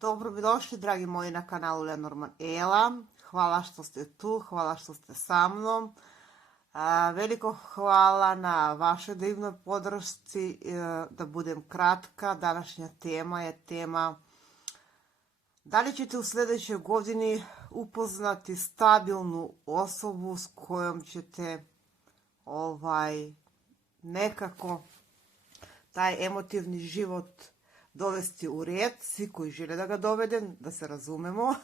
Dobro mi došli, dragi moji, na kanalu Lenormand Ela. Hvala što ste tu, hvala što ste sa mnom. Veliko hvala na vašoj divnoj podršci. Da budem kratka, današnja tema je tema da li ćete u sljedećoj godini upoznati stabilnu osobu s kojom ćete nekako taj emotivni život dovesti u red, svi koji žele da ga dovedem, da se razumemo,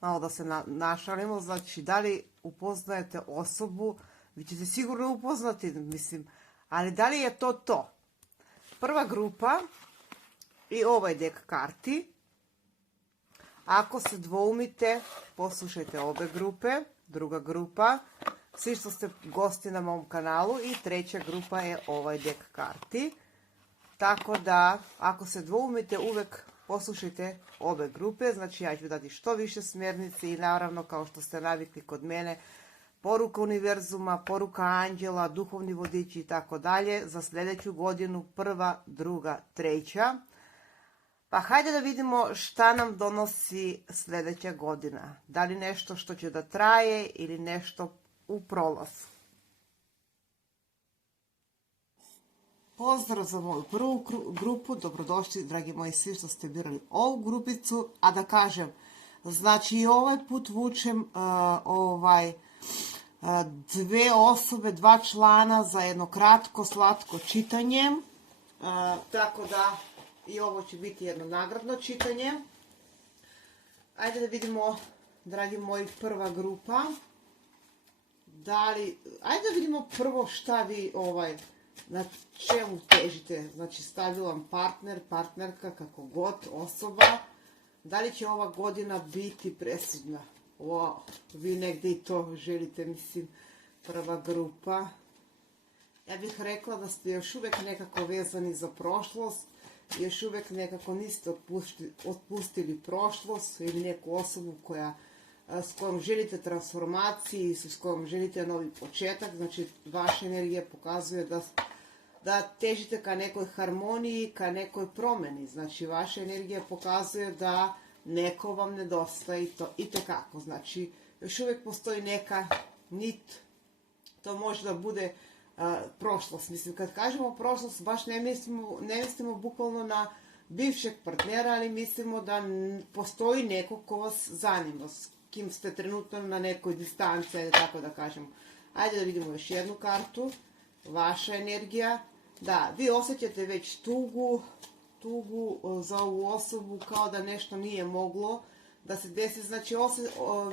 malo da se našalimo. Znači, da li upoznajete osobu, vi ćete sigurno upoznati, mislim, ali da li je to to? Prva grupa i ovaj dek karti. Ako se dvoumite, poslušajte obe grupe. Druga grupa, svi što ste gosti na mom kanalu, i treća grupa je ovaj dek karti. Tako da, ako se dvoumite, uvek poslušajte obe grupe. Znači, ja ću dati što više smjernici i naravno, kao što ste navikli kod mene, poruka univerzuma, poruka anđela, duhovni vodiči i tako dalje za sljedeću godinu, prva, druga, treća. Pa hajde da vidimo šta nam donosi sljedeća godina. Da li nešto što će da traje ili nešto u prolazu. Pozdrav za moju prvu grupu, dobrodošli, dragi moji, svi što ste birali ovu grupicu. A da kažem, znači i ovaj put vučem dve osobe, dva člana za jedno kratko, slatko čitanje. Tako da i ovo će biti jedno nagradno čitanje. Ajde da vidimo, dragi moji, prva grupa. Ajde da vidimo prvo šta vi na čemu težite, znači stabilan partner, partnerka, kako god, osoba. Da li će ova godina biti presudna? Wow, vi negdje i to želite, mislim, prva grupa. Ja bih rekla da ste još uvijek nekako vezani za prošlost, još uvijek nekako niste otpustili prošlost ili neku osobu s kojom želite transformaciju, s kojom želite novi početak. Znači, vaša energija pokazuje da težite ka nekoj harmoniji, ka nekoj promjeni. Znači, vaša energija pokazuje da neko vam nedostaje i to itekako. Znači, još uvijek postoji neka nit, to može da bude prošlost. Mislim, kad kažemo prošlost, baš ne mislimo bukvalno na bivšeg partnera, ali mislimo da postoji neko ko vas zanima, s kim ste trenutno na nekoj distanci, tako da kažemo. Ajde da vidimo još jednu kartu. Vaša energija. Da, vi osjećate već tugu za ovu osobu, kao da nešto nije moglo da se desi. Znači,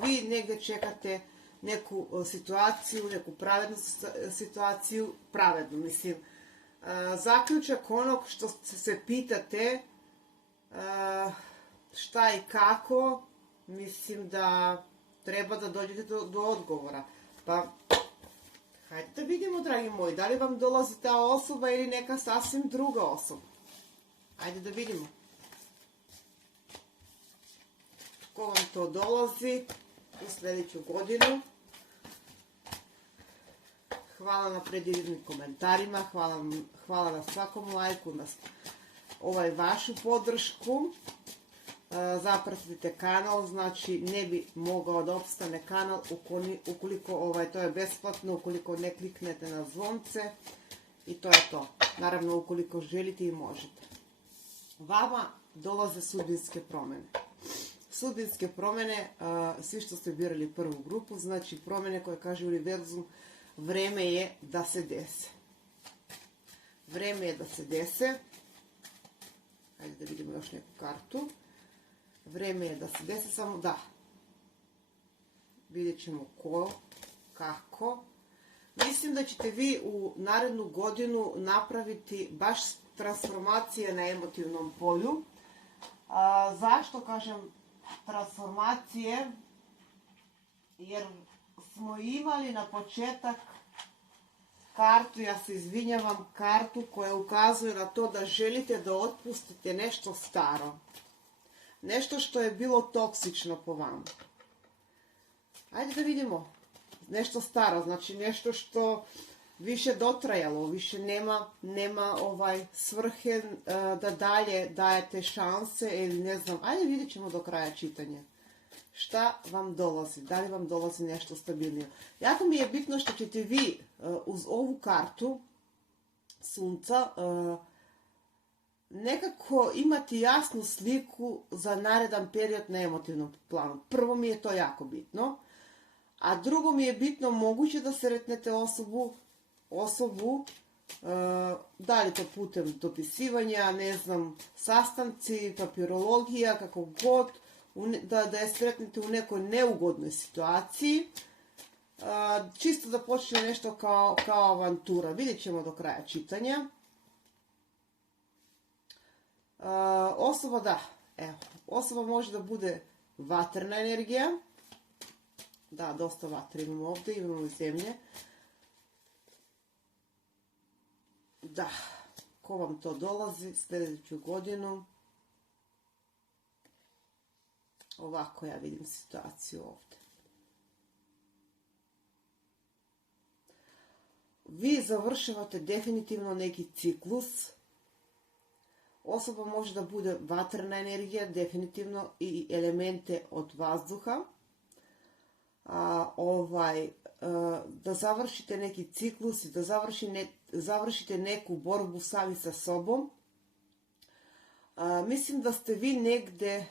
vi negdje čekate neku situaciju, neku pravednu situaciju, pravednu, mislim. Zaključak onog što se pitate šta i kako, mislim da treba da dođete do odgovora. Pa, hajde da vidimo, dragi moji, da li vam dolazi ta osoba ili neka sasvim druga osoba. Hajde da vidimo. Ko vam to dolazi u sljedeću godinu. Hvala na predivnim komentarima, hvala na svakom lajku, na vašu podršku. Zapratite kanal, znači ne bi mogao da opstane kanal ukoliko, to je besplatno, ukoliko ne kliknete na zvonce, i to je to. Naravno, ukoliko želite i možete. Vama dolaze sudbinske promjene. Sudbinske promjene, svi što ste birali prvu grupu, znači promjene koje kaže univerzum, vreme je da se dese. Vreme je da se dese. Hajde da vidimo još neku kartu. Vreme je da se desi, samo da. Vidjet ćemo ko, kako. Mislim da ćete vi u narednu godinu napraviti baš transformacije na emotivnom polju. Zašto kažem transformacije? Jer smo imali na početak kartu, ja se izvinjavam, kartu koja ukazuje na to da želite da otpustite nešto staro. Nešto što je bilo toksično po vama. Ajde da vidimo. Nešto staro, znači nešto što više dotrajalo, više nema svrhe da dalje dajete šanse ili ne znam. Ajde vidjet ćemo do kraja čitanja. Šta vam dolazi? Da li vam dolazi nešto stabilnije? Jako mi je bitno što ćete vi uz ovu kartu sunca nekako imati jasnu sliku za naredan period na emotivnom planu. Prvo mi je to jako bitno. A drugo mi je bitno, moguće da sretnete osobu, da li to putem dopisivanja, ne znam, sastanci, papirologija, kako god, da je sretnete u nekoj neugodnoj situaciji, čisto da počne nešto kao avantura. Vidjet ćemo do kraja čitanja. Osoba može da bude vatrena energija. Da, dosta vatre imamo ovdje, imamo i zemlje. Da, ko vam to dolazi sljedeću godinu? Ovako ja vidim situaciju ovdje. Vi završavate definitivno neki ciklus. Osoba može da bude vatrena energija, definitivno i elemente od vazduha. Da završite neki ciklus i da završite neku borbu sami sa sobom. Mislim da ste vi negde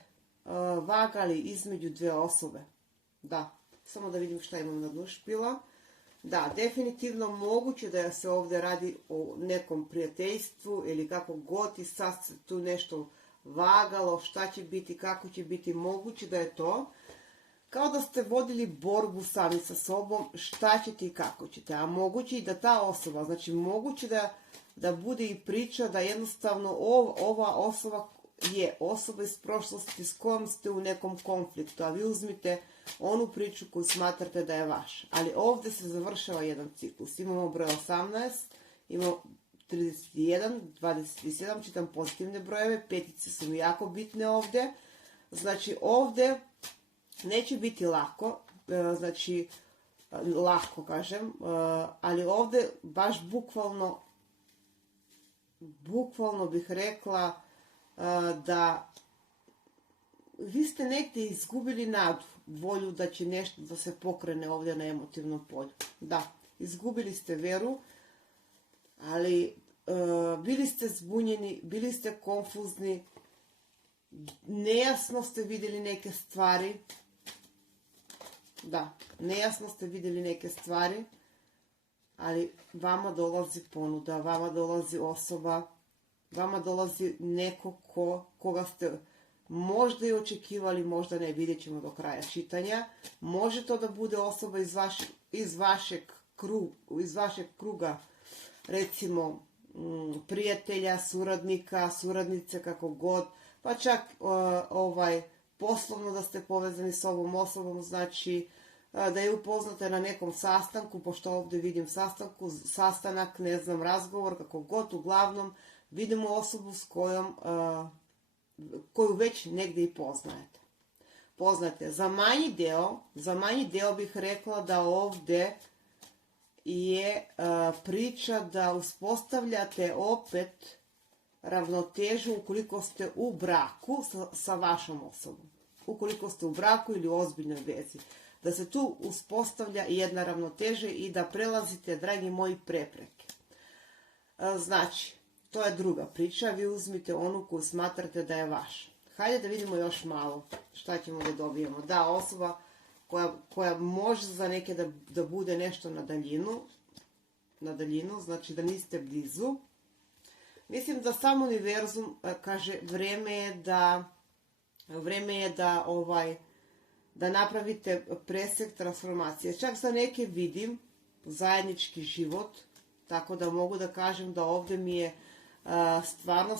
vagali između dve osobe. Da, samo da vidim šta imam na dnu špila. Da, definitivno moguće da se ovdje radi o nekom prijateljstvu ili kako god i sad se tu nešto vagalo, šta će biti, kako će biti, moguće da je to. Kao da ste vodili borbu sami sa sobom, šta ćete i kako ćete. A moguće i da ta osoba, znači moguće da bude i priča da jednostavno ova osoba je osoba iz prošlosti s kojom ste u nekom konfliktu, a vi uzmite onu priču koju smatrate da je vaša. Ali ovdje se završava jedan ciklus. Imamo broj 18, imamo 31, 27, čitam pozitivne brojeve, petice su mi jako bitne ovdje. Znači ovdje neće biti lako, znači lako kažem, ali ovdje baš bukvalno bih rekla da vi ste negdje izgubili nadu, volju da će nešto da se pokrene ovdje na emotivnom polju. Da, izgubili ste veru, ali bili ste zbunjeni, bili ste konfuzni, nejasno ste vidjeli neke stvari. Da, nejasno ste vidjeli neke stvari, ali vama dolazi ponuda, vama dolazi osoba, vama dolazi neko koga ste možda i očekivali, možda ne, vidjet ćemo do kraja čitanja. Može to da bude osoba iz vašeg kruga, recimo prijatelja, suradnika, suradnice, kako god, pa čak poslovno da ste povezani s ovom osobom, znači da je upoznate na nekom sastanku, pošto ovdje vidim sastanak, ne znam, razgovor, kako god, uglavnom vidimo osobu s koju već negdje i poznate. Za manji deo bih rekla da ovdje je priča da uspostavljate opet ravnotežu ukoliko ste u braku sa vašom osobom. Ukoliko ste u braku ili u ozbiljnoj vezi. Da se tu uspostavlja jedna ravnoteža i da prelazite, dragi moji, prepreke. Znači, to je druga priča, vi uzmite onu koju smatrate da je vaša. Hajde da vidimo još malo šta ćemo da dobijemo. Da, osoba koja može za neke da bude nešto na daljinu, znači da niste blizu. Mislim da sam univerzum kaže vreme je da napravite presek transformacije. Čak za neke vidim zajednički život, tako da mogu da kažem da ovdje mi je stvarno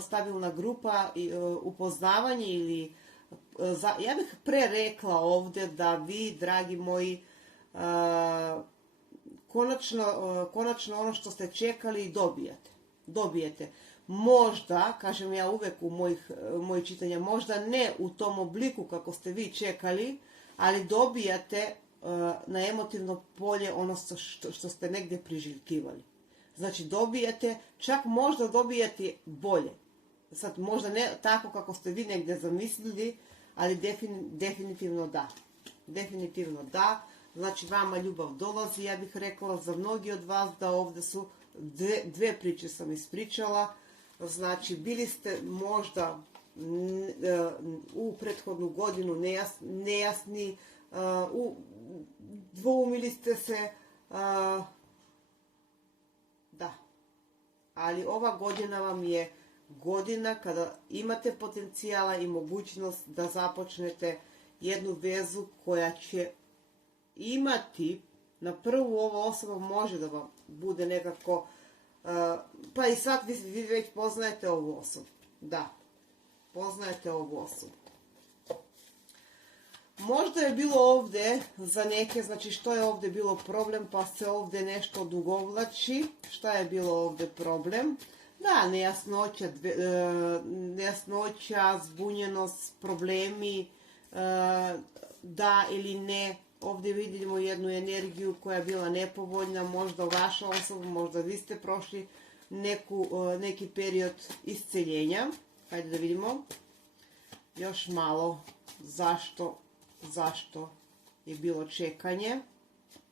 stabilna grupa, upoznavanje ili ja bih pre rekla ovdje da vi, dragi moji, konačno ono što ste čekali dobijete. Možda, kažem ja uvek u mojih čitanja, možda ne u tom obliku kako ste vi čekali, ali dobijate na emotivno polje ono što ste negdje priželjkivali. Znači dobijete, čak možda dobijete bolje. Sad možda ne tako kako ste vi negdje zamislili, ali definitivno da. Definitivno da. Znači vama ljubav dolazi, ja bih rekla za mnogi od vas da ovdje su dve priče sam ispričala. Znači bili ste možda u prethodnu godinu nejasni, dvoumili ste se, da. Ali ova godina vam je godina kada imate potencijala i mogućnost da započnete jednu vezu koja će imati, na prvu ova osoba može da vam bude nekako, pa i sad vi već poznajete ovu osobu. Da, poznajete ovu osobu. Možda je bilo ovdje za neke, znači što je ovdje bilo problem, pa se ovdje nešto odugovlači. Šta je bilo ovdje problem? Da, nejasnoća, zbunjenost, problemi, da ili ne. Ovdje vidimo jednu energiju koja je bila nepovoljna, možda vaša osoba, možda vi ste prošli neki period isceljenja. Hajde da vidimo još malo zašto je bilo čekanje.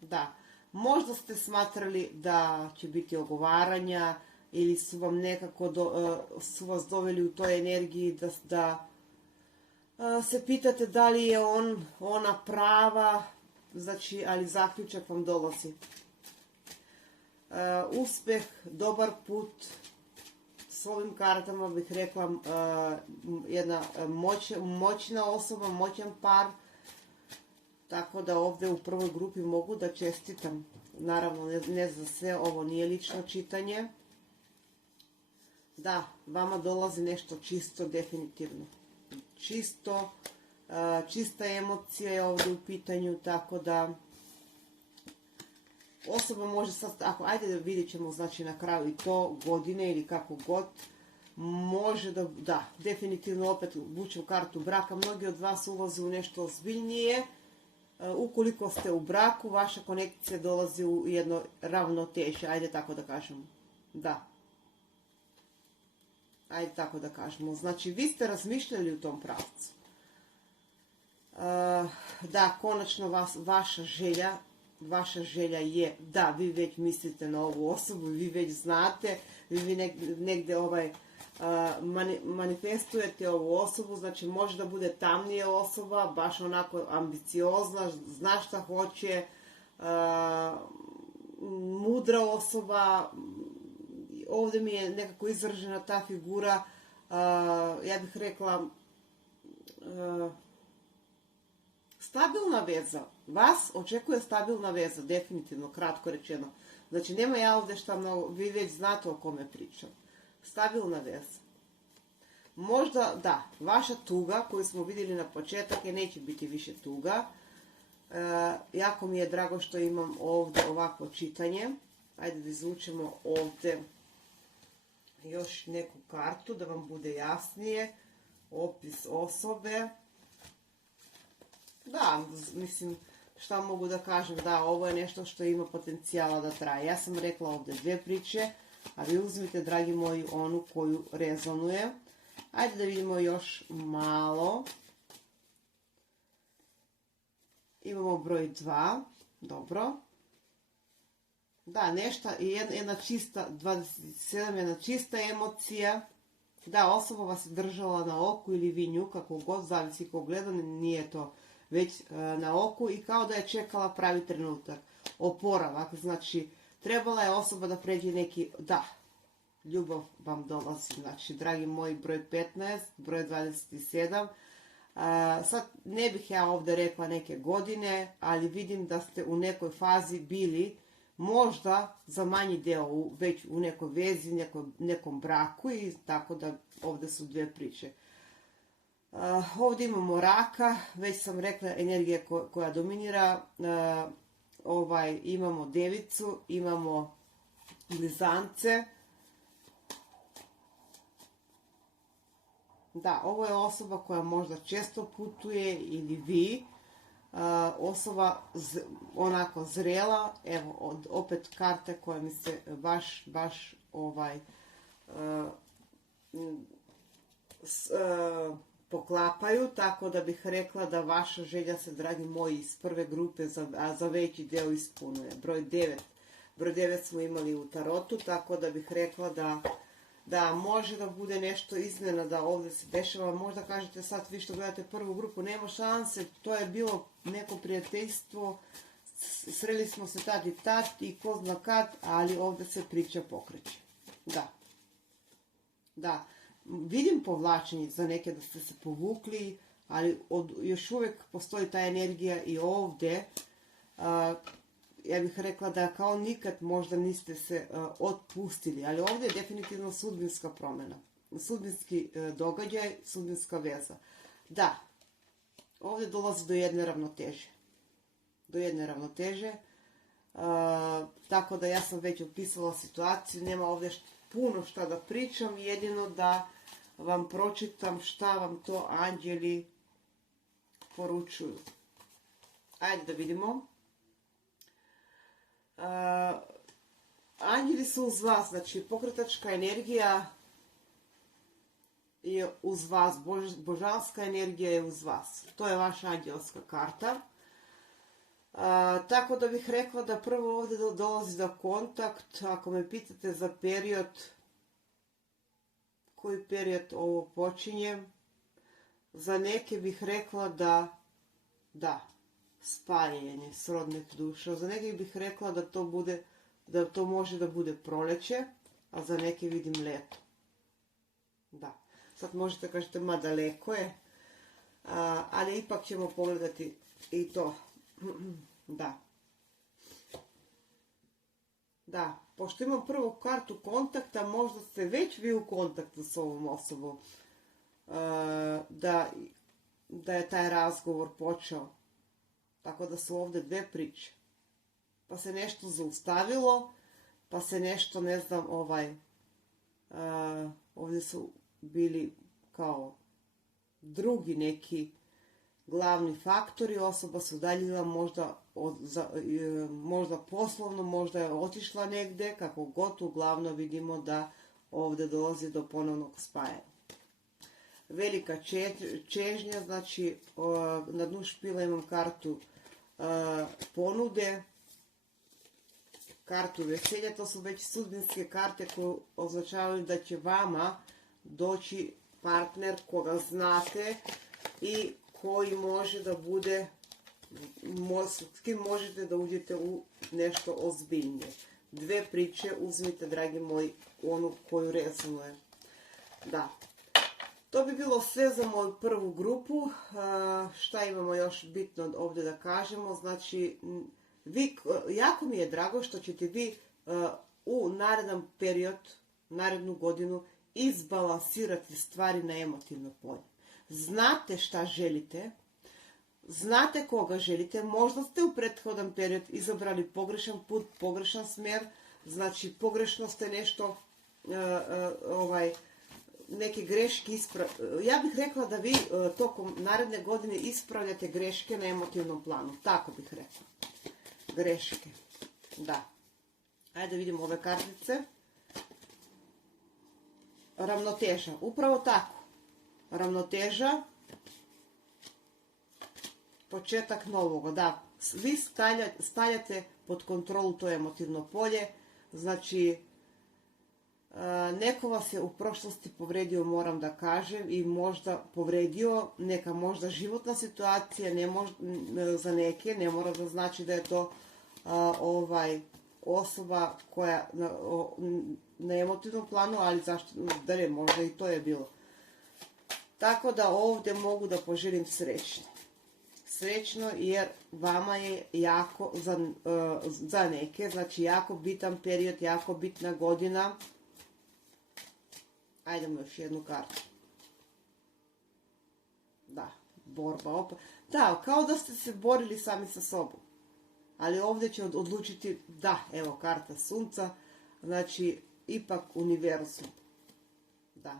Da, možda ste smatrali da će biti ogovaranja ili su vam nekako su vas doveli u toj energiji da se pitate da li je ona prava, znači, ali zaključak vam dolazi. Uspeh, dobar put, s ovim kartama bih rekla jedna moćna osoba, moćan par, tako da ovdje u prvoj grupi mogu da čestitam. Naravno, ne za sve, ovo nije lično čitanje. Da, vama dolazi nešto čisto, definitivno. Čista emocija je ovdje u pitanju, tako da osoba može sad, ajde da vidjet ćemo, znači na kraju i to godine ili kako god, može da, definitivno opet vučem kartu braka, mnogi od vas ulaze u nešto ozbiljnije. Ukoliko ste u braku, vaša konekcija dolazi u jedno ravnoteže, ajde tako da kažemo. Da. Ajde tako da kažemo. Znači, vi ste razmišljali u tom pravcu. Da, konačno vaša želja je da vi već mislite na ovu osobu, vi već znate, vi negdje manifestujete ovu osobu, znači može da bude tamnija osoba, baš onako ambiciozna, zna šta hoće, mudra osoba. Ovdje mi je nekako izražena ta figura, ja bih rekla, stabilna veza. Vas očekuje stabilna veza, definitivno, kratko rečeno. Znači, nema ja ovdje šta mnogo, vi već znate o kome pričam. Stabilna veza. Možda, da, vaša tuga koju smo vidjeli na početak je neće biti više tuga. Jako mi je drago što imam ovdje ovakvo čitanje. Ajde da izvučemo ovdje još neku kartu da vam bude jasnije. Opis osobe. Da, mislim, šta mogu da kažem, da, ovo je nešto što ima potencijala da traje. Ja sam rekla ovdje dvije priče, a vi uzmite, dragi moji, onu koju rezonuje. Ajde da vidimo još malo. Imamo broj 2, dobro. Da, nešto, jedna čista, 27, jedna čista emocija. Da, osoba vas je držala na oku ili vi nju, kako god, zavisi ko gleda, nije to već na oku i kao da je čekala pravi trenutak. Oporavak, znači, trebala je osoba da pređe neki, da, ljubav vam dolazi, znači, dragi moji, broj 15, broj 27. Sad, ne bih ja ovdje rekla neke godine, ali vidim da ste u nekoj fazi bili, možda za manji deo već u nekoj vezi, nekom braku i tako da ovdje su dvije priče. Ovdje imamo raka, već sam rekla energija koja dominira, imamo devicu, imamo blizance. Da, ovo je osoba koja možda često putuje ili vi. osoba onako zrela, evo opet karte koje mi se baš poklapaju, tako da bih rekla da vaša želja se, dragi moji, iz prve grupe za veći deo ispunuje. Broj 9 smo imali u tarotu, tako da bih rekla da može da bude nešto iznenada ovdje se dešava. Možda kažete sad, vi što gledate prvu grupu, nema šanse, to je bilo neko prijateljstvo, sreli smo se tad i tad i ko zna kad, ali ovdje se priča pokreće. Da, vidim povlačenje za neke da ste se povukli, ali još uvijek postoji ta energija i ovdje. Ja bih rekla da kao nikad možda niste se otpustili, ali ovdje je definitivno sudbinska promjena. Sudbinski događaj, sudbinska veza. Da, ovdje dolazi do jedne ravnoteže. Tako da ja sam već opisala situaciju, nema ovdje puno šta da pričam, jedino da vam pročitam šta vam to anđeli poručuju. Ajde da vidimo. Anđeli su uz vas, znači pokretačka energija je uz vas, božanska energija je uz vas. To je vaša anđelska karta. Tako da bih rekla da prvo ovdje dolazi do kontakt. Ako me pitate za period, koji period ovo počinje, za neke bih rekla da spajanje srodnih duša. Za neke bih rekla da to može da bude proleće, a za neke vidim leto. Da. Sad možete kažete, ma daleko je, ali ipak ćemo pogledati i to. Da, pošto imam prvu kartu kontakta, možda ste već vi u kontaktu s ovom osobom, da je taj razgovor počeo. Tako da su ovdje dve priče. Pa se nešto zaustavilo, pa se nešto, ne znam, ovdje su bili kao drugi neki glavni faktori, osoba se udaljila možda poslovno, možda je otišla negdje, kako god, uglavnom vidimo da ovdje dolazi do ponovnog spajanja. Velika čežnja, znači na dnu špila imam kartu ponude, kartu veselja, to su već sudbinske karte koje označavaju da će vama doći partner koga znate i koji može da bude, s kim možete da uđete u nešto ozbiljnije. Dve priče uzmite, dragi moji, onu koju rezonuje. Da. To bi bilo sve za moju prvu grupu. Šta imamo još bitno ovdje da kažemo? Znači, jako mi je drago što ćete vi u naredan period, narednu godinu, izbalansirati stvari na emotivno polje. Znate šta želite, znate koga želite, možda ste u prethodan period izabrali pogrešan put, pogrešan smjer, znači pogrešno ste nešto, neke greške ispravljate. Ja bih rekla da vi tokom naredne godine ispravljate greške na emotivnom planu, tako bih rekla. Greške, da. Ajde vidimo ove kartice. Ravnoteža, upravo tako. Ravnoteža, početak novoga, da. Vi stavljate pod kontrolu to emotivno polje, znači neko vas je u prošlosti povredio, moram da kažem, i možda povredio, neka možda životna situacija, za neke, ne mora da znači da je to osoba koja na emotivnom planu, ali zašto, da ne, možda i to je bilo. Tako da ovdje mogu da poželim srećno. Srećno jer vama je jako, za neke, znači jako bitan period, jako bitna godina. Ajdemo još jednu kartu. Da, borba opet. Da, kao da ste se borili sami sa sobom. Ali ovdje će odlučiti, da, evo karta sunca, znači ipak univerzum. Da.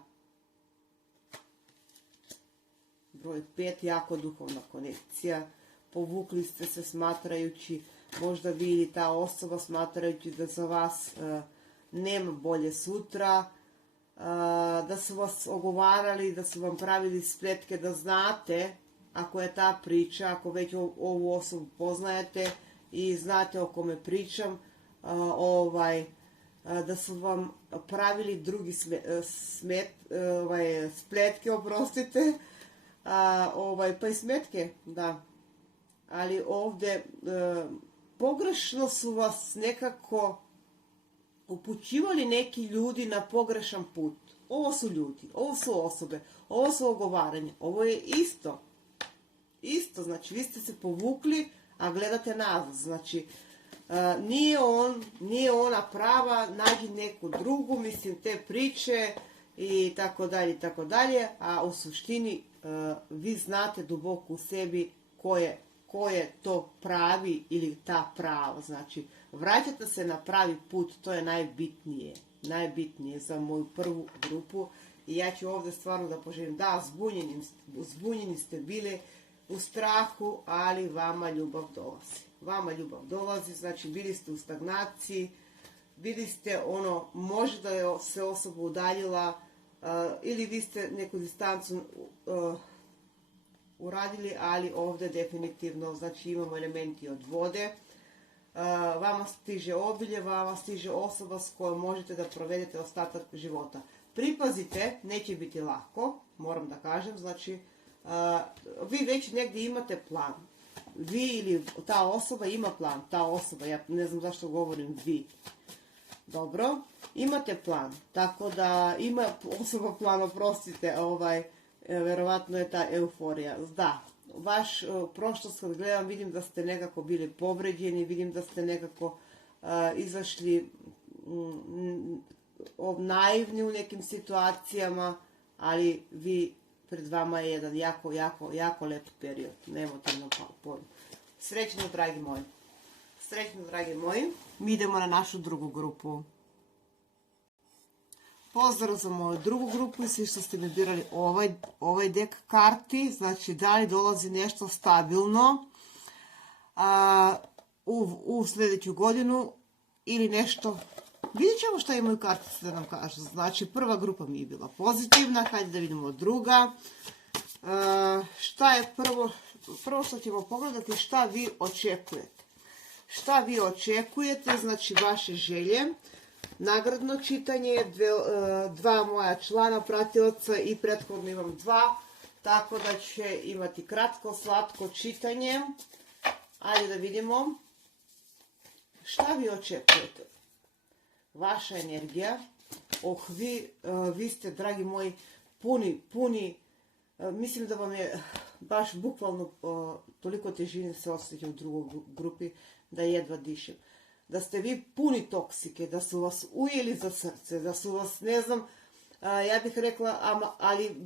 Broj 5, jako duhovna konekcija. povukli ste se smatrajući, možda vi ili ta osoba smatrajući da za vas nema bolje sutra, da su vas ogovarali, da su vam pravili spletke, da znate, ako je ta priča, ako već ovu osobu poznajete i znate o kome pričam, da su vam pravili drugi spletke, oprostite, pa i smetke, da. Ali ovdje pogrešno su vas nekako upućivali neki ljudi na pogrešan put. Ovo su ljudi, ovo su osobe, ovo su ogovaranje, ovo je isto, znači vi ste se povukli, a gledate nazad, znači nije ona prava, nađi neku drugu, mislim te priče i tako dalje, a u suštini vi znate duboko u sebi ko je to pravi ili ta prava, znači vraćate se na pravi put, to je najbitnije za moju prvu grupu i ja ću ovdje stvarno da poželim, da, zbunjeni ste bili u strahu, ali vama ljubav dolazi, znači bili ste u stagnaciji, bili ste možda je se osoba udaljila ili vi ste neku distancu uradili, ali ovdje definitivno, znači imamo elementi od vode, vama stiže obilje, vama stiže osoba s kojom možete da provedete ostatak života. Pripazite, neće biti lako, moram da kažem, znači vi već negdje imate plan. Vi ili ta osoba ima plan, ta osoba, ja ne znam zašto govorim vi. Dobro, imate plan, tako da ima osoba plan, oprostite, verovatno je ta euforija. Da, vaš prošlost kad gledam, vidim da ste nekako bili povređeni, vidim da ste nekako izašli naivni u nekim situacijama, ali pred vama je jedan jako lep period, nemotivno pojmo. Srećno, dragi moji, mi idemo na našu drugu grupu. Pozdrav za moju drugu grupu i svi što ste mi birali ovaj dek karti, znači da li dolazi nešto stabilno u sljedeću godinu ili nešto. Vidjet ćemo što imaju kartice da nam kažu. Znači prva grupa mi je bila pozitivna, hajde da vidimo druga. Šta je prvo što ćemo pogledati, šta vi očekujete. Šta vi očekujete, znači vaše želje. Nagradno čitanje, dva moja člana pratioca i prethodno imam dva, tako da će imati kratko, slatko čitanje. Ajde da vidimo šta vi očekujete. Vaša energija, vi ste, dragi moji, puni, mislim da vam je baš bukvalno toliko težine se osjeća u drugoj grupi da jedva dišem. Da ste vi puni toksike, da su vas ujeli za srce, da su vas, ne znam, ja bih rekla, ali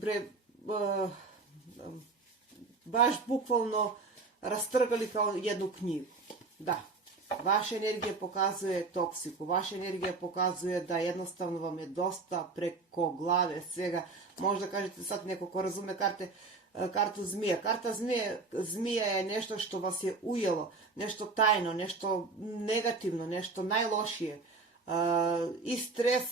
baš bukvalno rastrgali kao jednu knjigu. Da, vaša energija pokazuje toksiku, vaša energija pokazuje da jednostavno vam je dosta preko glave svega. Možda kažete sad neko ko razume kartu zmija. Karta zmija je nešto što vas je ujelo, nešto tajno, nešto negativno, nešto najlošije. I stres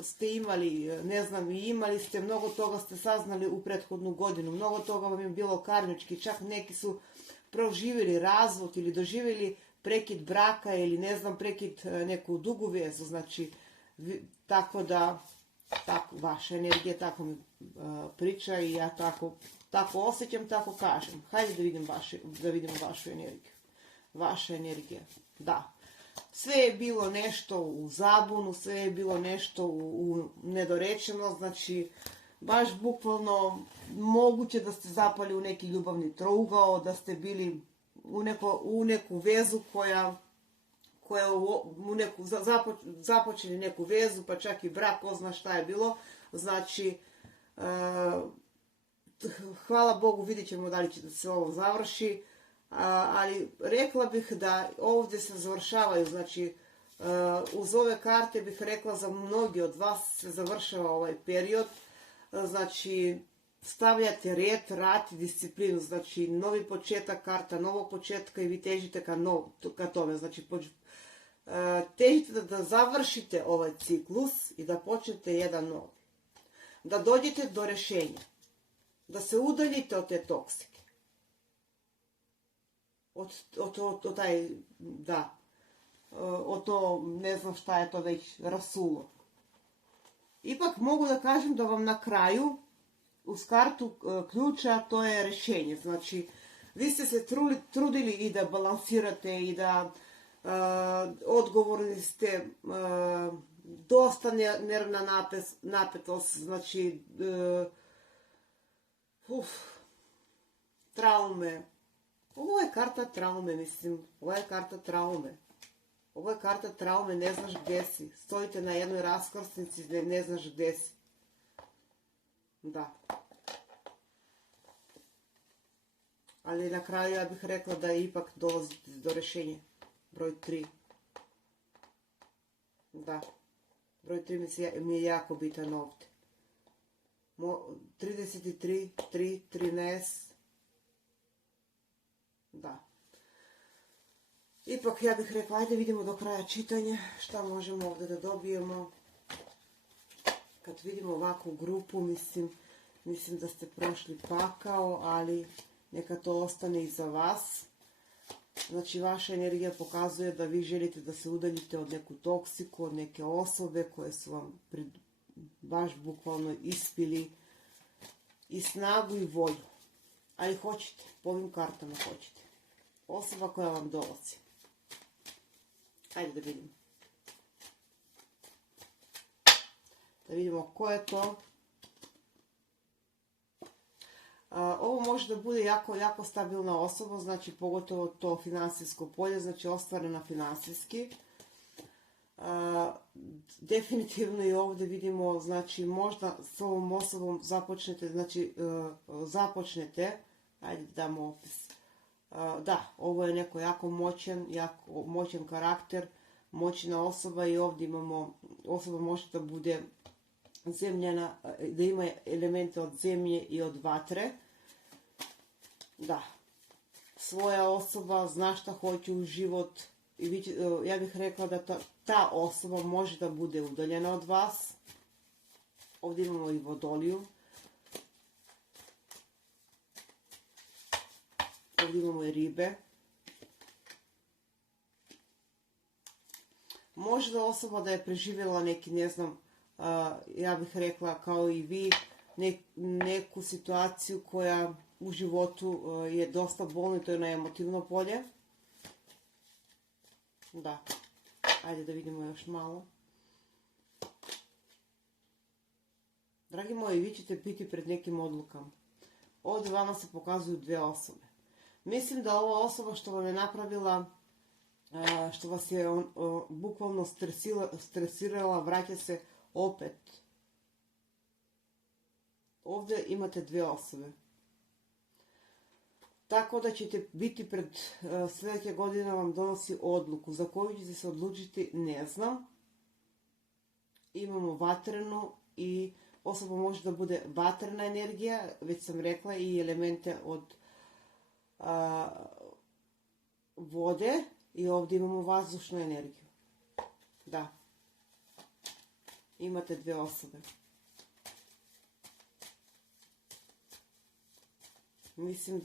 ste imali, ne znam, i imali ste, mnogo toga ste saznali u prethodnu godinu, mnogo toga vam je bilo karmički, čak neki su proživjeli razvod ili doživjeli prekid braka ili ne znam, prekid neku dugu vezu, znači, tako da, vaša energija tako mi priča i ja tako osjećam, tako kažem. Hajde da vidimo vašu energiju. Vaša energija, da. Sve je bilo nešto u zabunu, sve je bilo nešto u nedorečeno, znači baš bukvalno moguće da ste zapali u neki ljubavni trougao, da ste bili u neku vezu započeli neku vezu, pa čak i brak, ko zna šta je bilo. Znači, hvala Bogu, vidjet ćemo da li će da se ovo završi, ali rekla bih da ovdje se završavaju, znači uz ove karte bih rekla za mnogi od vas se završava ovaj period, znači stavljate red, rad i disciplinu, znači novi početak, karta novog početka i vi težite ka tome, znači težite da završite ovaj ciklus i da počnete jedan novi, da dođete do rješenja, da se udaljite od te toksike, od taj, da, od to, ne znam šta je to već, rasulo. Ipak mogu da kažem da vam na kraju, uz kartu ključa, to je rješenje. Znači, vi ste se trudili i da balansirate i da odgovorni ste, dosta nervna napetost, znači, traume. Ovo je karta traume, mislim, ovo je karta traume. Ovo je karta traume, ne znaš gdje si. Stojite na jednoj raskrsnici, ne znaš gdje si. Da. Ali na kraju ja bih rekla da ipak dolazite do rješenja. Broj 3. Da. Broj 3 mi je jako bitan ovdje. 33, 3, 13. Da. Ipak ja bih rekla, ajde vidimo do kraja čitanja šta možemo ovdje da dobijemo. Kad vidimo ovakvu grupu, mislim da ste prošli pakao, ali neka to ostane iza vas. Znači, vaša energija pokazuje da vi želite da se udaljite od neku toksiku, od neke osobe koje su vam baš bukvalno ispili i snagu i volju. Ali hoćete, po ovim kartama hoćete. Osoba koja vam dolazi. Ajde da vidimo. Da vidimo ko je to. Ovo može da bude jako stabilna osoba, znači pogotovo to financijsko polje, znači ostvarena financijski. Definitivno i ovdje vidimo, znači možda s ovom osobom započnete, ajde damo opis. Da, ovo je neko jako moćan karakter, moćna osoba i ovdje imamo, osoba može da bude zemljana, da ima elemente od zemlje i od vatre. Da, svoja osoba zna šta hoće u život i ja bih rekla da ta osoba može da bude udaljena od vas. Ovdje imamo i vodoliju. Ovdje imamo i ribe. Možda osoba da je preživjela neki, ne znam, ja bih rekla kao i vi, neku situaciju koja u životu je dosta bolna i to je na emotivno polje. Da. Ajde da vidimo još malo. Dragi moji, vi ćete biti pred nekim odlukama. Ovdje vama se pokazuju dve osobe. Mislim da ova osoba što vam je napravila, što vas je bukvalno stresirala, vraća se opet. Ovdje imate dve osobe. Tako da ćete biti pred sljedeće godine vam donosi odluku. Za koju ćete se odlučiti, ne znam. Imamo vatrenu i osoba može da bude vatrena energija, već sam rekla, i elemente od vode i ovdje imamo vazdušnu energiju. Da. Imate dve osobe. Mislim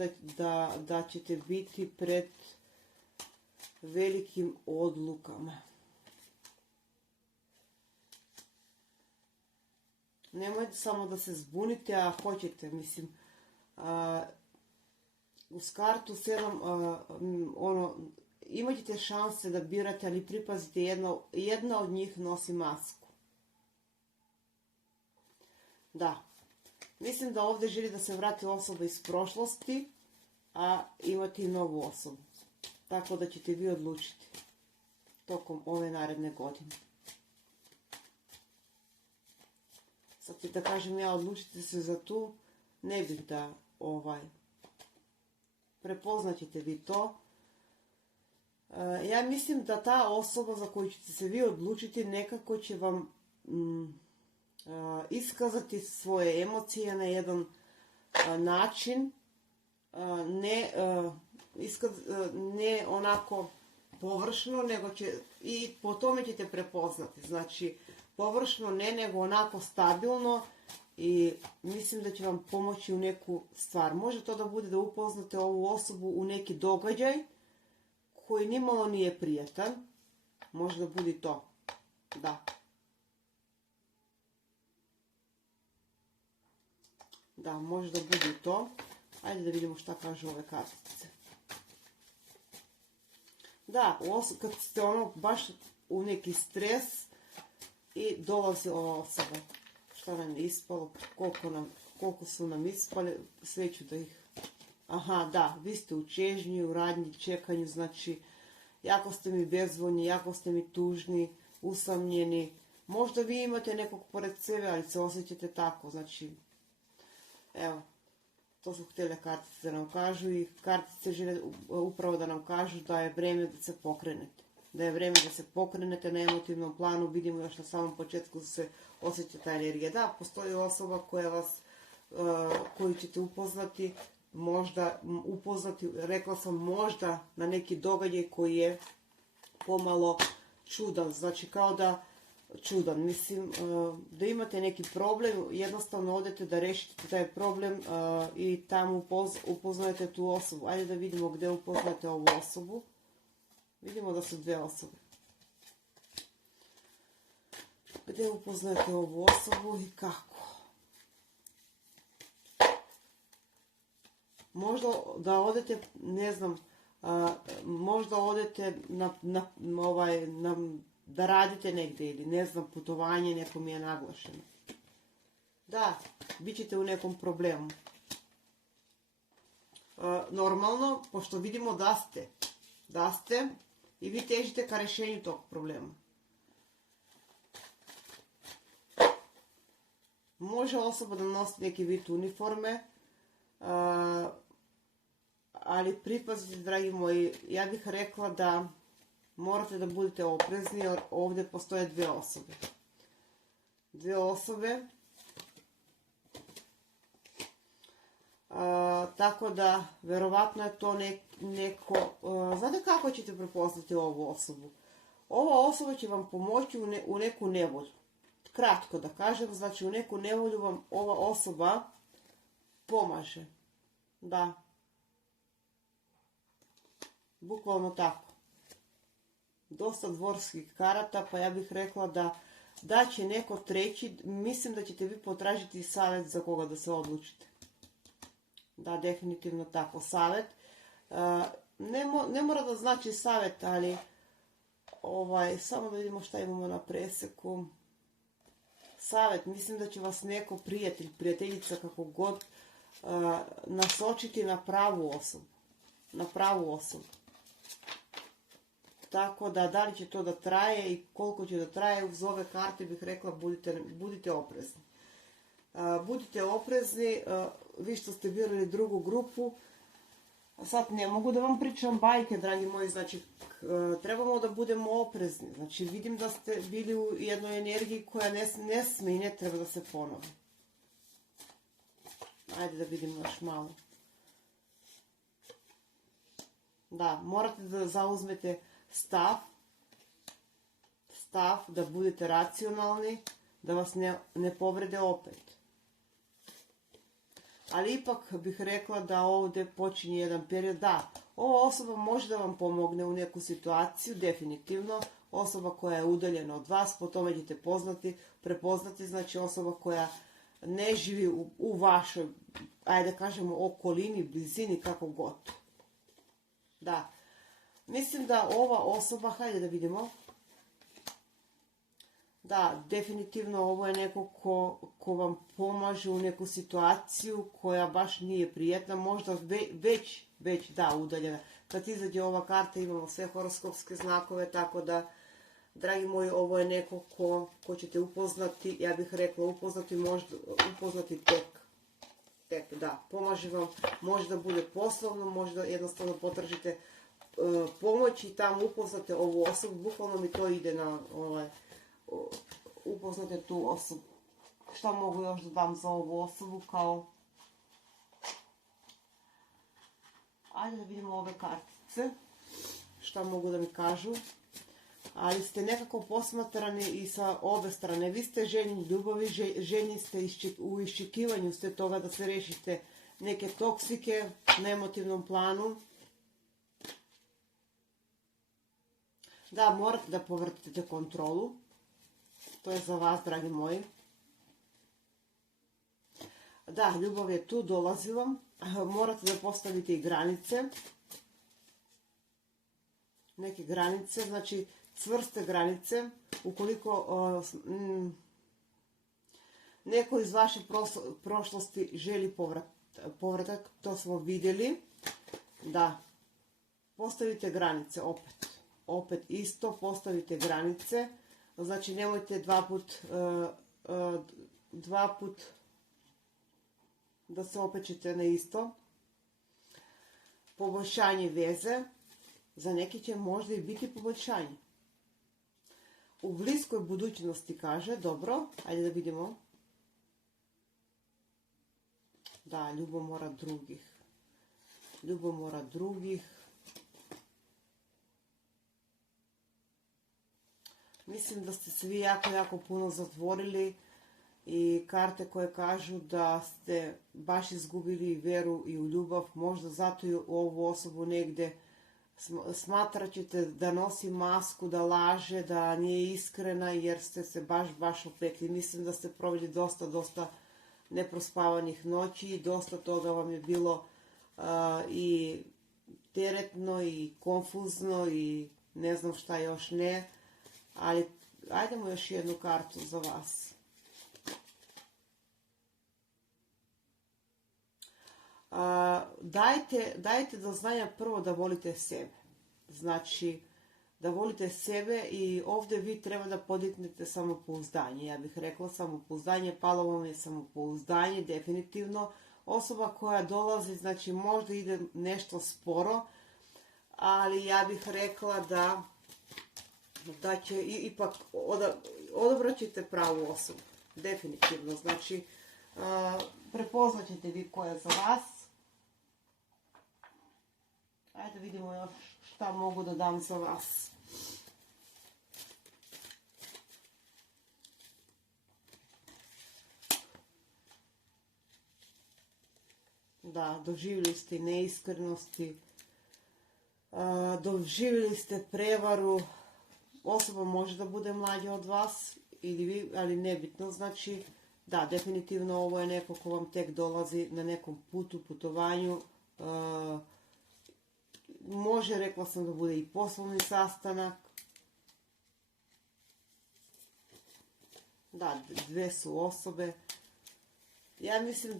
da ćete biti pred velikim odlukama. Nemojte samo da se zbunite, a hoćete, mislim, uz kartu 7, imat ćete šanse da birate, ali pripazite, jedna od njih nosi masku. Da. Mislim da ovdje želi da se vrati osoba iz prošlosti, a imati novu osobu. Tako da ćete vi odlučiti tokom ove naredne godine. Sad da kažem ja, odlučite se za tu, ne bih da prepoznat ćete vi to. Ja mislim da ta osoba za koju ćete se vi odlučiti nekako će vam iskazati svoje emocije na jedan način, ne onako površno, nego i po tome ćete prepoznati. Znači, površno ne, nego onako stabilno i mislim da će vam pomoći u neku stvar. Može to da bude da upoznate ovu osobu u neki događaj koji nimalo nije prijatan. Može da bude to. Da. Da, može da bude to. Ajde da vidimo šta kažu ove kartice. Da, kad ste baš u neki stres i dolazi ova osoba. Šta nam je ispalo, koliko su nam ispali, sve ću da ih... Aha, da, vi ste u čežnji, u radnji, čekanju, znači, jako ste mi bezvoljni, jako ste mi tužni, usamljeni. Možda vi imate nekog pored sebe, ali se osjećate tako, znači, evo, to su htjele kartice da nam kažu i kartice žele upravo da nam kažu da je vrijeme da se pokrenete. Da je vrijeme da se pokrenete na emotivnom planu, vidimo još na samom početku da se osjeća ta energija. Da, postoji osoba koju ćete upoznati, možda upoznati, rekla sam možda na neki događaj koji je pomalo čudan, znači kao da čudan, mislim da imate neki problem, jednostavno odete da rešite taj problem i tamo upoznajete tu osobu. Ajde da vidimo gdje upoznajete ovu osobu. Vidimo da su dve osobe. Gdje upoznajete ovu osobu i kako? Možda da odete, ne znam, možda odete da radite negdje ili ne znam, putovanje nekom je naglašeno. Da, bit ćete u nekom problemu. Normalno, pošto vidimo da ste i vi težite ka rješenju tog problema. Može osoba da nosi neki vid uniforme, ali pripazite, dragi moji, ja bih rekla da morate da budete oprezni jer ovdje postoje dve osobe. Dve osobe. Tako da, verovatno je to neko... Znate kako ćete prepoznati ovu osobu? Ova osoba će vam pomoći u neku nevolju. Kratko da kažem, znači u neku nevolju vam ova osoba pomaže. Da. Bukvalno tako. Dosta dvorskih karata, pa ja bih rekla da će neko treći, mislim da ćete vi potražiti savjet za koga da se odlučite. Da, definitivno tako, savjet. Ne mora da znači savjet, ali samo da vidimo šta imamo na preseku. Savjet, mislim da će vas neko prijatelj, prijateljica, kako god, nasočiti na pravu osobu. Na pravu osobu. Tako da li će to da traje i koliko će da traje, uz ove karte bih rekla budite oprezni. Budite oprezni, vi što ste birali drugu grupu, sad ne mogu da vam pričam bajke, dragi moji, znači trebamo da budemo oprezni. Znači vidim da ste bili u jednoj energiji koja ne sme i ne treba da se ponovi. Ajde da vidimo još malo. Da, morate da zauzmete stav, da budete racionalni, da vas ne povrede opet. Ali ipak bih rekla da ovdje počinje jedan period, da, ova osoba može da vam pomogne u neku situaciju, definitivno, osoba koja je udaljena od vas, po tome ćete prepoznati, znači osoba koja ne živi u vašoj, ajde da kažemo, okolini, blizini, kako god. Da. Mislim da ova osoba, hajde da vidimo, da, definitivno ovo je neko ko vam pomaže u neku situaciju koja baš nije prijetna, možda već da, udaljena. Kad izađe ova karta imamo sve horoskopske znakove, tako da, dragi moji, ovo je neko ko ćete upoznati, ja bih rekla upoznati tek, da, pomaže vam, može da bude poslovno, možda jednostavno potražite pomoć i tamo upoznate ovu osobu, bukvalno mi to ide na upoznate tu osobu. Šta mogu još da dam za ovu osobu kao Ajde da vidimo ove kartice, šta mogu da mi kažu. Ali ste nekako posmatrani i sa obe strane. Vi ste željni ljubavi, željni ste u iščekivanju ste toga da se rešite neke toksike na emotivnom planu. Da, morate da povrtite kontrolu. To je za vas, dragi moji. Da, ljubav je tu, dolazi vam. Morate da postavite i granice. Neke granice, znači čvrste granice. Ukoliko neko iz vaše prošlosti želi povratak, to smo vidjeli. Da, postavite granice opet. Opet isto, postavite granice. Znači nemojte dva put da se opečete na isto. Poboljšanje veze. Za neki će možda i biti poboljšanje. U bliskoj budućnosti kaže, dobro, ajde da vidimo. Da, ljubomora drugih. Ljubomora drugih. Mislim da ste svi jako puno zatvorili i karte koje kažu da ste baš izgubili veru i u ljubav, možda zato i ovu osobu negde smatrat ćete da nosi masku, da laže, da nije iskrena jer ste se baš opekli. Mislim da ste proveli dosta neprospavanih noći i dosta toga vam je bilo i teretno i konfuzno i ne znam šta još ne. Ali, ajdemo još jednu kartu za vas. Dajte do znanja prvo da volite sebe. Znači, da volite sebe i ovdje vi treba da podignete samopouzdanje. Ja bih rekla samopouzdanje, palo vam je samopouzdanje, definitivno. Osoba koja dolazi, znači možda ide nešto sporo, ali ja bih rekla da će ipak odabrat ćete pravu osobu. Definitivno. Znači, prepoznat ćete vi ko je za vas. Ajde vidimo još šta mogu da dam za vas. Da, doživjeli ste neiskrenosti, doživjeli ste prevaru, osoba može da bude mlađa od vas, ili vi, ali nebitno, znači, da, definitivno ovo je neko ko vam tek dolazi na nekom putovanju, može, rekla sam, da bude i poslovni sastanak. Da, dve su osobe. Ja mislim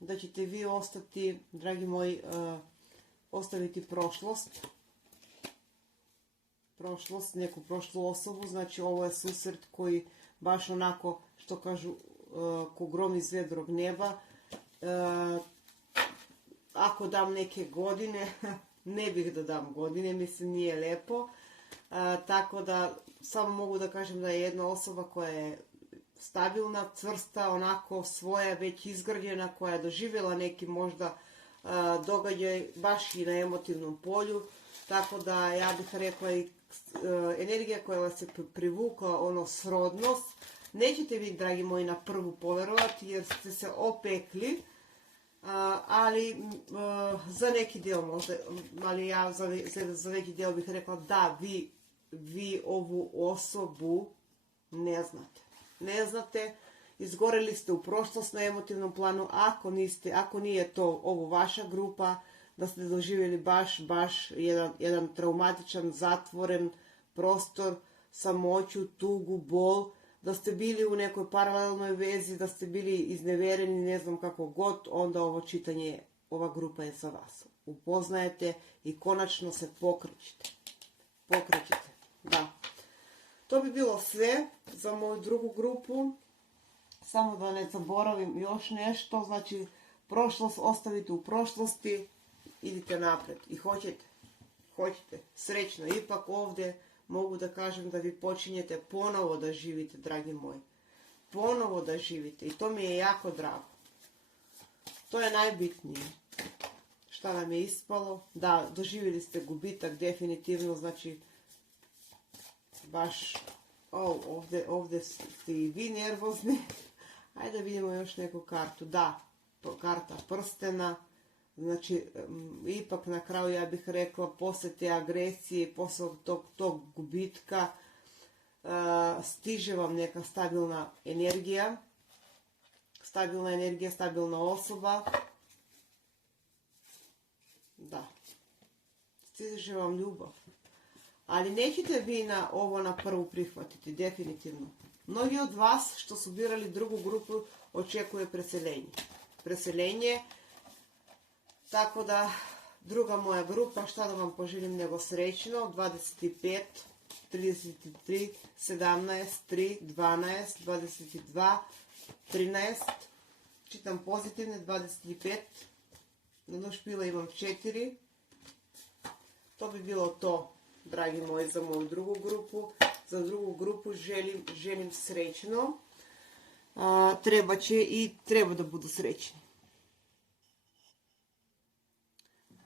da ćete vi ostati, dragi moji, ostaviti prošlost. Neku prošlu osobu, znači ovo je susret koji baš onako, što kažu, ko grom iz vedrog neba. Ako dam neke godine, ne bih da dam godine, mislim nije lepo. Tako da, samo mogu da kažem da je jedna osoba koja je stabilna, cvrsta, onako svoja, već izgrađena, koja je doživjela neki možda događaj baš i na emotivnom polju. Tako da ja bih rekla i energija koja vas je privukla, ono srodnost, nećete vi, dragi moji, na prvu poverovati jer ste se opekli, ali za neki dio možda, ali ja za neki dio bih rekla da vi ovu osobu ne znate, izgoreli ste u prošlost na emotivnom planu, ako nije to ovo vaša grupa, da ste doživjeli baš jedan traumatičan, zatvoren prostor, samoću, tugu, bol, da ste bili u nekoj paralelnoj vezi, da ste bili iznevereni, ne znam kako god, onda ovo čitanje, ova grupa je za vas. Upoznajete i konačno se pokrećete. Da. To bi bilo sve za moju drugu grupu. Samo da ne zaboravim još nešto, znači prošlost ostavite u prošlosti, idite napred i hoćete, srećno. Ipak ovdje mogu da kažem da vi počinjete ponovo da živite, dragi moji. Ponovo da živite i to mi je jako drago. To je najbitnije. šta nam je ispalo. Da, doživjeli ste gubitak definitivno, znači baš ovdje ste i vi nervozni. Ajde da vidimo još neku kartu. Da, karta prstena. Znači, ipak na kraju ja bih rekla, poslije te agresije, poslije tog gubitka, stiže vam neka stabilna energija. Stabilna energija, stabilna osoba. Da. Stiže vam ljubav. Ali nećete vi ovo na prvu prihvatiti, definitivno. Mnogi od vas što su birali drugu grupu očekuje preseljenje. Tako da, druga moja grupa, šta da vam poželim nego srećno, 25, 33, 17, 3, 12, 22, 13, čitam pozitivne, 25, na špila imam 4, to bi bilo to, dragi moji, za moju drugu grupu. Za drugu grupu želim srećno, treba da budu srećni.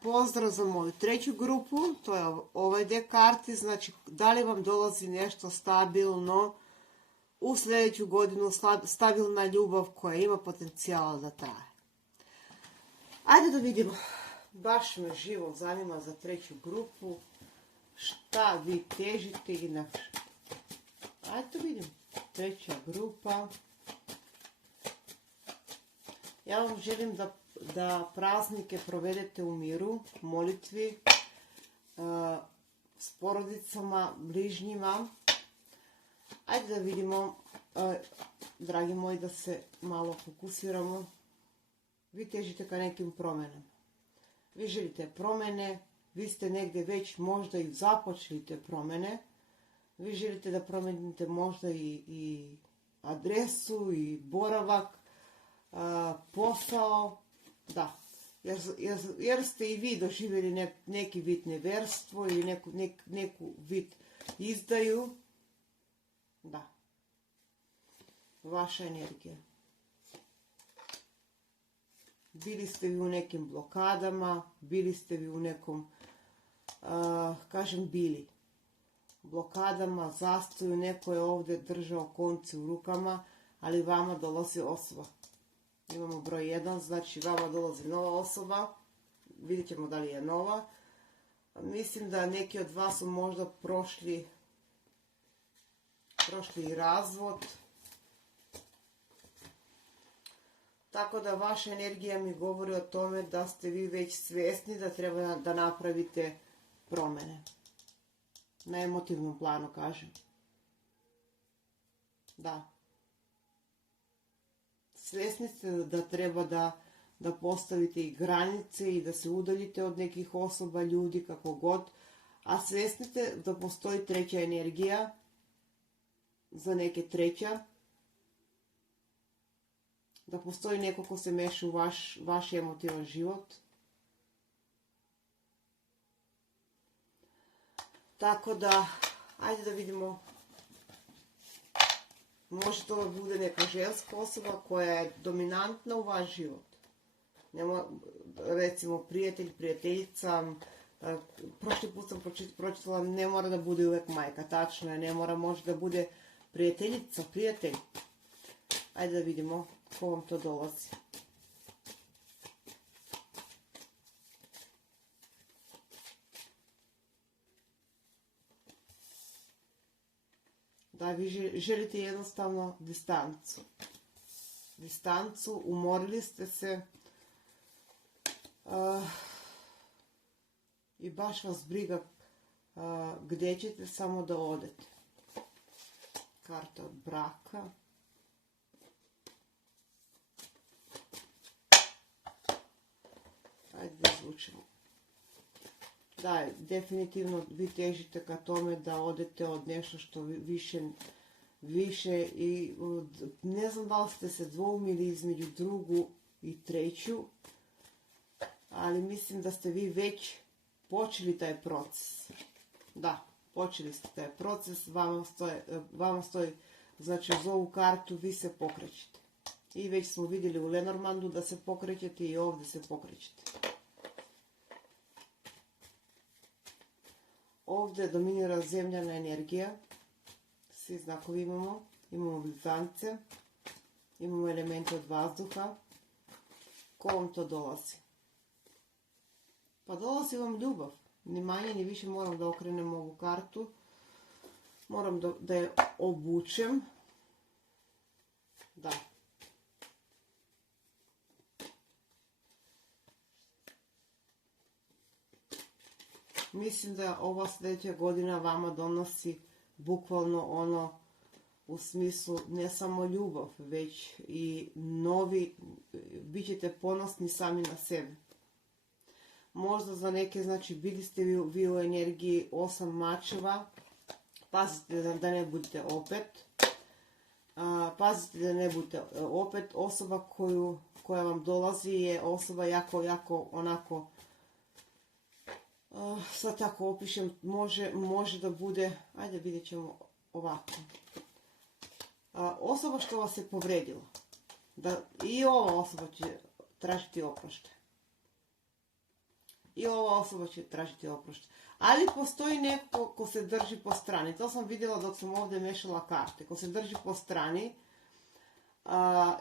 Pozdrav za moju treću grupu, to je ovaj dek karti, znači da li vam dolazi nešto stabilno u sljedeću godinu, stabilna ljubav koja ima potencijala da traje. Ajde da vidimo, baš me živo zanima za treću grupu, šta vi težite i na... Ajde da vidimo, treća grupa. Ja vam želim da praznike provedete u miru, molitvi, s porodicama, bližnjima. Ajde da vidimo, dragi moji, da se malo fokusiramo. Vi težite ka nekim promjenama. Vi želite promjene, vi ste negdje već možda i započeli te promjene. Vi želite da promijenite možda i adresu, i boravak, posao. Da, jer ste i vi doživjeli neki vid nevjerstvo ili neku vid izdaju. Da, vaša energija. Bili ste vi u nekim blokadama, bili ste vi u nekom, blokadama, zastoju, neko je ovdje držao konce u rukama, ali vama dolazi osoba. Imamo broj 1, znači vama dolazi nova osoba, vidjet ćemo da li je nova. Mislim da neki od vas su možda prošli razvod. Tako da vaša energija mi govori o tome da ste vi već svjesni da treba da napravite promjene. Na emotivnom planu, kažem. Da. Svjesni ste da treba da postavite i granice i da se udaljite od nekih osoba, ljudi, kako god. A svjesni ste da postoji treća energija, za neke treća. Da postoji neko ko se meša u vaš emotivan život. Tako da, ajde da vidimo. Može to da bude neka ženska osoba koja je dominantna u vaš život. Recimo prijatelj, prijateljica. Prošli put sam pročitala, ne mora da bude uvek majka, tačno je, ne mora, može da bude prijateljica, prijatelj. Ajde da vidimo ko vam to dolazi. Da, vi želite jednostavno distancu. Distancu, umorili ste se i baš vas briga gdje ćete samo da odete. Karta braka. Ajde da izvučemo. Da, definitivno vi težite ka tome da odete od nešto što više i ne znam da li ste se dvoumili između drugu i treću, ali mislim da ste vi već počeli taj proces. Da, počeli ste taj proces, vama stoji, znači uz ovu kartu vi se pokrećete. I već smo vidjeli u Lenormandu da se pokrećete i ovdje se pokrećete. Ovdje dominira zemljana energija. Svi znakovi imamo. Imamo blizance. Imamo elemente od vazduha. Ko vam to dolazi? Pa dolazi vam ljubav. Ni manje, ni više moram da okrenem ovu kartu. Moram da je obučem. Da. Mislim da ova sljedeća godina vama donosi bukvalno ono u smislu ne samo ljubav, već i novi, bit ćete ponosni sami na sebe. Možda za neke, znači bili ste vi u energiji 8 mačeva, pazite da ne budete opet. Pazite da ne budete opet. Osoba koja vam dolazi je osoba jako onako, sad tako opišem, može da bude, ajde vidjet ćemo ovako. Osoba što vas je povredila, i ova osoba će tražiti oproštaj. I ova osoba će tražiti oproštaj. Ali postoji neko ko se drži po strani. To sam vidjela dok sam ovdje mešala karte. Ko se drži po strani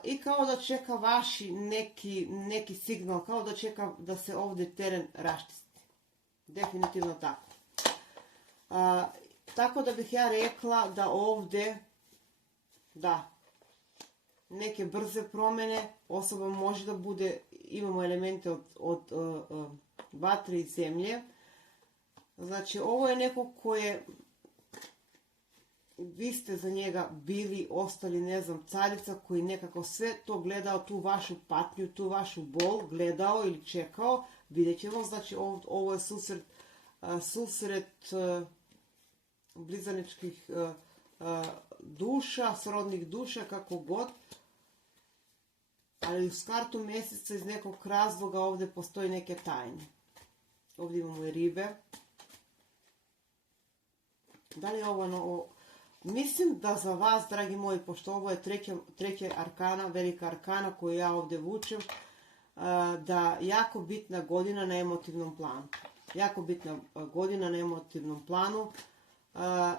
i kao da čeka vaši neki signal, kao da čeka da se ovdje teren raščisti. Definitivno tako. Tako da bih ja rekla da ovdje, da, neke brze promjene, osoba može da bude, imamo elemente od vatre i zemlje. Znači, ovo je neko koje, vi ste za njega bili, ostali, ne znam, carica koji nekako sve to gledao, tu vašu patnju, tu vašu bol, gledao ili čekao, vidjet ćemo, znači ovo je susret blizanečkih duša, srodnih duša, kako god. Ali uz kartu mjeseca iz nekog razloga ovdje postoji neke tajne. Ovdje imamo i ribe. Da li je ovo mislim da za vas, dragi moji, pošto ovo je treća arkana, velika arkana koju ja ovdje vučem, da jako bitna godina na emotivnom planu. Jako bitna godina na emotivnom planu.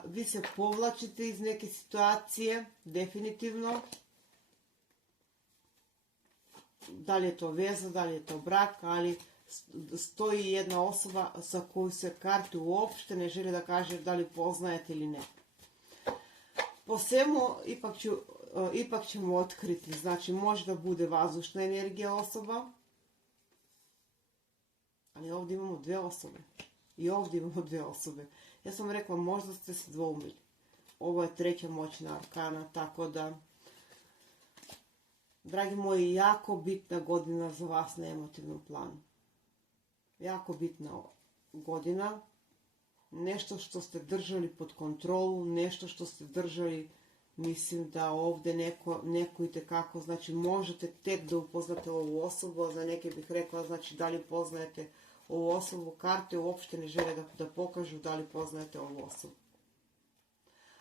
Vi se povlačite iz neke situacije, definitivno. Da li je to veza, da li je to brak, ali stoji jedna osoba sa koju se karte uopšte ne žele da kaže da li poznajete ili ne. Po svemu ipak ćemo otkriti, znači može da bude vazdušna energija osoba, ali ovdje imamo dve osobe. I ovdje imamo dve osobe. Ja sam rekla, možda ste se dvoumili. Ovo je treća moćna arkana, tako da, dragi moji, jako bitna godina za vas na emotivnom planu. Jako bitna godina. Nešto što ste držali pod kontrolu, nešto što ste držali, mislim da ovdje neko itekako, znači možete tek da upoznate ovu osobu, za neke bih rekla, znači da li poznajete ovu osobu, karte uopšte ne žele da pokažu da li poznajete ovu osobu.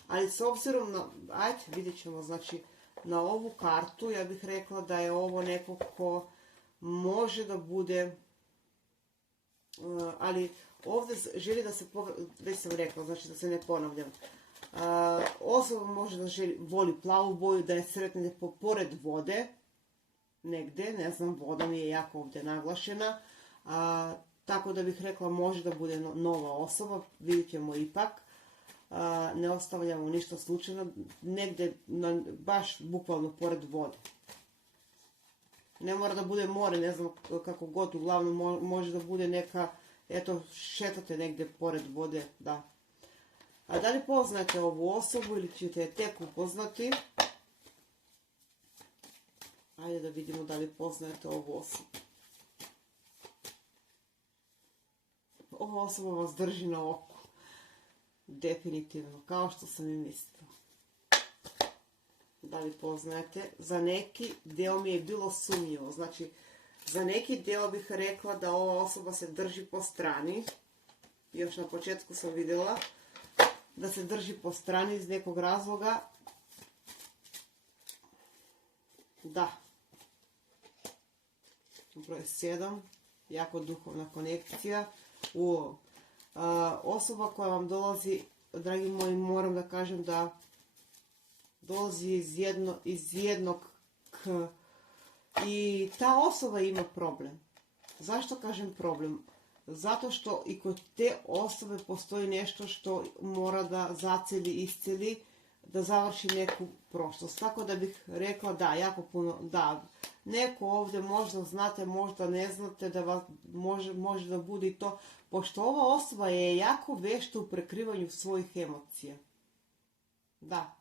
Ali s obzirom na, ajde vidjet ćemo, znači na ovu kartu ja bih rekla da je ovo neko ko može da bude, ali ovdje želi da se, već sam rekla, znači da se ne ponavljam. Osoba može da voli plavu boju, da je sretna pored vode, negdje, ne znam, voda mi je jako ovdje naglašena, tako da bih rekla može da bude nova osoba, vidjet ćemo ipak. Ne ostavljamo ništa slučajno, negdje baš bukvalno pored vode. Ne mora da bude more, ne znam kako god, uglavnom može da bude neka, eto, šetate negdje pored vode, da. A da li poznate ovu osobu ili ćete je tek upoznati? Ajde da vidimo da li poznajete ovu osobu. Ova osoba vas drži na oku. Definitivno, kao što sam i mislila. Da li poznajete? Za neki deo mi je bilo sumnjivo. Znači, za neki deo bih rekla da ova osoba se drži po strani. Još na početku sam vidjela da se drži po strani iz nekog razloga. Da. Broj 7. Jako duhovna konekcija. Osoba koja vam dolazi, dragi moji, moram da kažem da dolazi iz jednog i ta osoba ima problem. Zašto kažem problem? Zato što i kod te osobe postoji nešto što mora da zaceli, isceli, da završi neku prošlost. Tako da bih rekla da, jako puno, da, neko ovdje možda znate, možda ne znate, da vas može da bude i to, pošto ova osoba je jako vešta u prekrivanju svojih emocija. Da,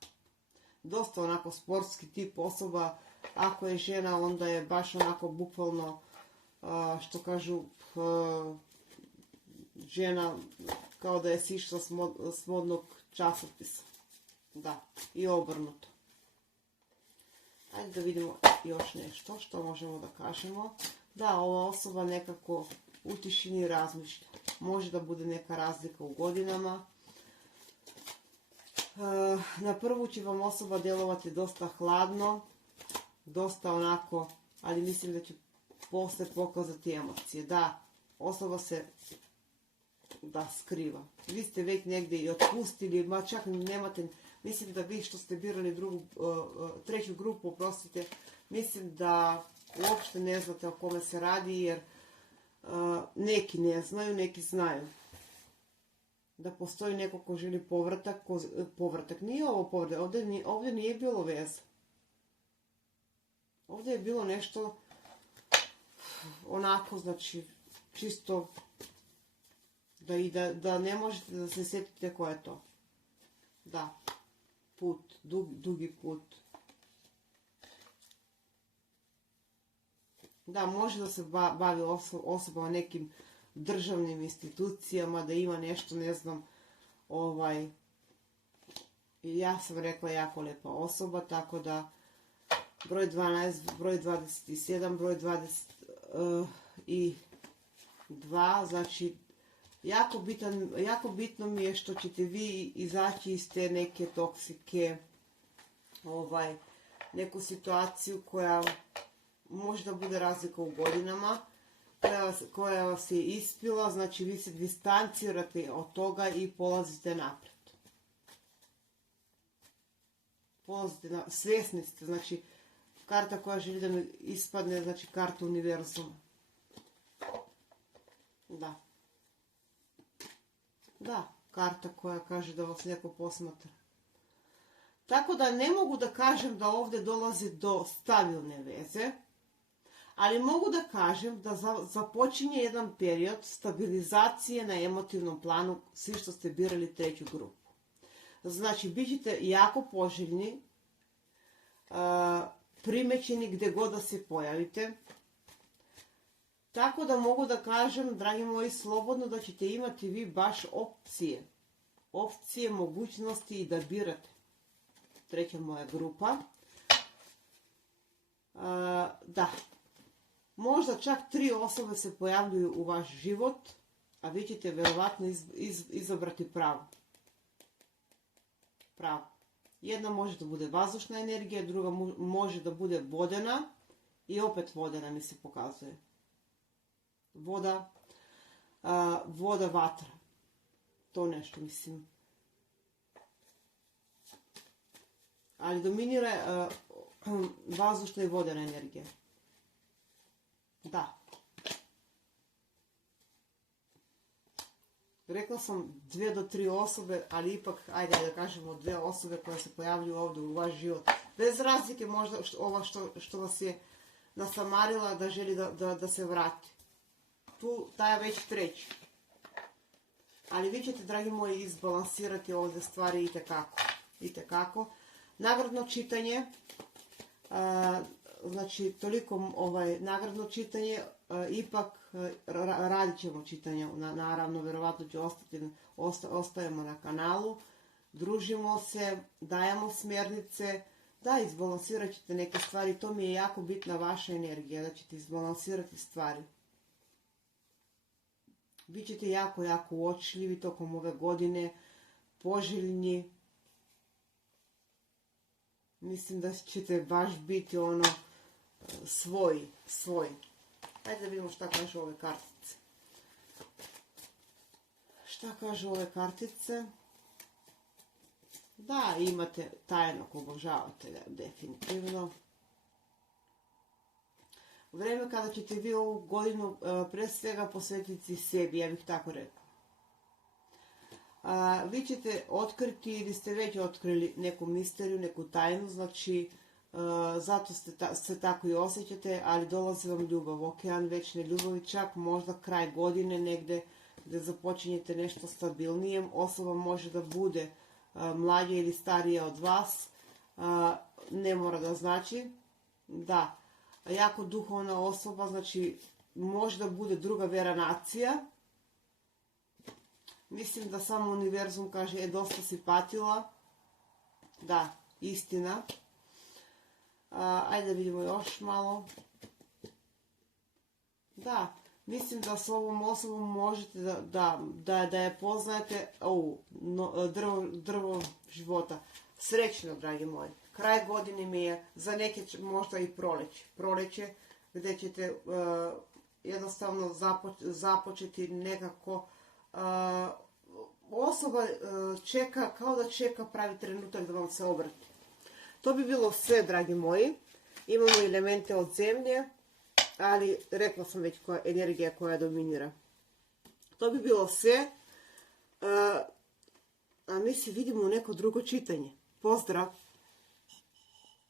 dosta onako sportski tip osoba, ako je žena onda je baš onako bukvalno, što kažu, žena kao da je sišla s modnog časopisa. Da, i obrnuto. Ajde da vidimo još nešto što možemo da kažemo. Da, ova osoba nekako u tišini razmišlja. Može da bude neka razlika u godinama. Na prvu će vam osoba djelovati dosta hladno, dosta onako, ali mislim da će posle pokazati emocije. Da, osoba se skriva. Vi ste već negdje i otpustili, ma čak nemate, mislim da vi što ste birali treću grupu, oprostite, mislim da uopšte ne znate o kome se radi, jer neki ne znaju, neki znaju. Da postoji neko ko želi povratak. Nije ovo povratak, ovdje nije bilo veze. Ovdje je bilo nešto onako, znači, čisto da ne možete da se sjetite ko je to. Da, put, dugi put. Da, može da se bavi osoba nekim državnim institucijama, da ima nešto, ne znam, ja sam rekla jako lepa osoba, tako da broj 12, broj 27, broj 22, znači jako bitno mi je što ćete vi izaći iz te neke toksike, neku situaciju koja može da bude razlika u godinama, koja vas je ispila, znači vi se distancirate od toga i polazite napred. Svjesni ste, znači karta koja želi da mi ispadne, znači karta univerzuma. Da. Da, karta koja kaže da vas neko posmatra. Tako da ne mogu da kažem da ovdje dolazi do stabilne veze, ali mogu da kažem da započinje jedan period stabilizacije na emotivnom planu, svi što ste birali treću grupu. Znači, bit ćete jako poželjni, primećeni gdje god da se pojavite. Tako da mogu da kažem, dragi moji, slobodno da ćete imati vi baš opcije. Opcije, mogućnosti i da birate. Treća moja grupa. Da. Možda čak 3 osobe se pojavljuju u vaš život, a vi ćete vjerovatno izabrati pravu. Jedna može da bude vazdušna energija, druga može da bude vodena i opet vodena mi se pokazuje. Voda, vatra. To nešto mislim. Ali dominira vazdušna i vodena energija. Da. Rekla sam 2 do 3 osobe, ali ipak, ajde da kažemo 2 osobe koje se pojavljuju ovdje u vaš život. Bez razlike možda ova što vas je nasamarila da želi da se vrati. Tu taj je već treći. Ali vi ćete, dragi moji, izbalansirati ovdje stvari itekako. Nagradno čitanje, znači toliko nagradno čitanje, ipak radit ćemo čitanje, naravno, vjerovatno ću ostajemo na kanalu, družimo se, dajemo smjernice, da, izbalansirat ćete neke stvari, to mi je jako bitna vaša energija, da ćete izbalansirati stvari. Bićete jako uočljivi tokom ove godine, poželjni. Mislim da ćete baš biti svoj. Hajde da vidimo šta kažu ove kartice. Šta kažu ove kartice? Da, imate tajnog obožavatelja, definitivno. Vreme kada ćete vi ovu godinu pre svega posvetiti sebi, ja bih tako rekla. Vi ćete otkriti ili ste već otkrili neku misteriju, neku tajnu, znači zato se tako i osjećate, ali dolazi vam ljubav, okean večne ljubavi, čak možda kraj godine negde gde započinjete nešto stabilnije. Osoba može da bude mlađa ili starija od vas, ne mora da znači, da, jako duhovna osoba, znači može da bude druga vera nacija. Mislim da samo univerzum kaže, dosta si patila, da, istina. Ajde da vidimo još malo. Da, mislim da s ovom osobom možete da je poznajete, drvo života. Srećno, dragi moji. Kraj godine mi je, za neke možda i proleće, gde ćete jednostavno započeti nekako. Osoba čeka, kao da čeka pravi trenutak da vam se obrati. To bi bilo sve, dragi moji. Imamo elemente od zemlje, ali rekla sam već koja energija koja dominira. To bi bilo sve. A mi se vidimo u neko drugo čitanje. Pozdrav!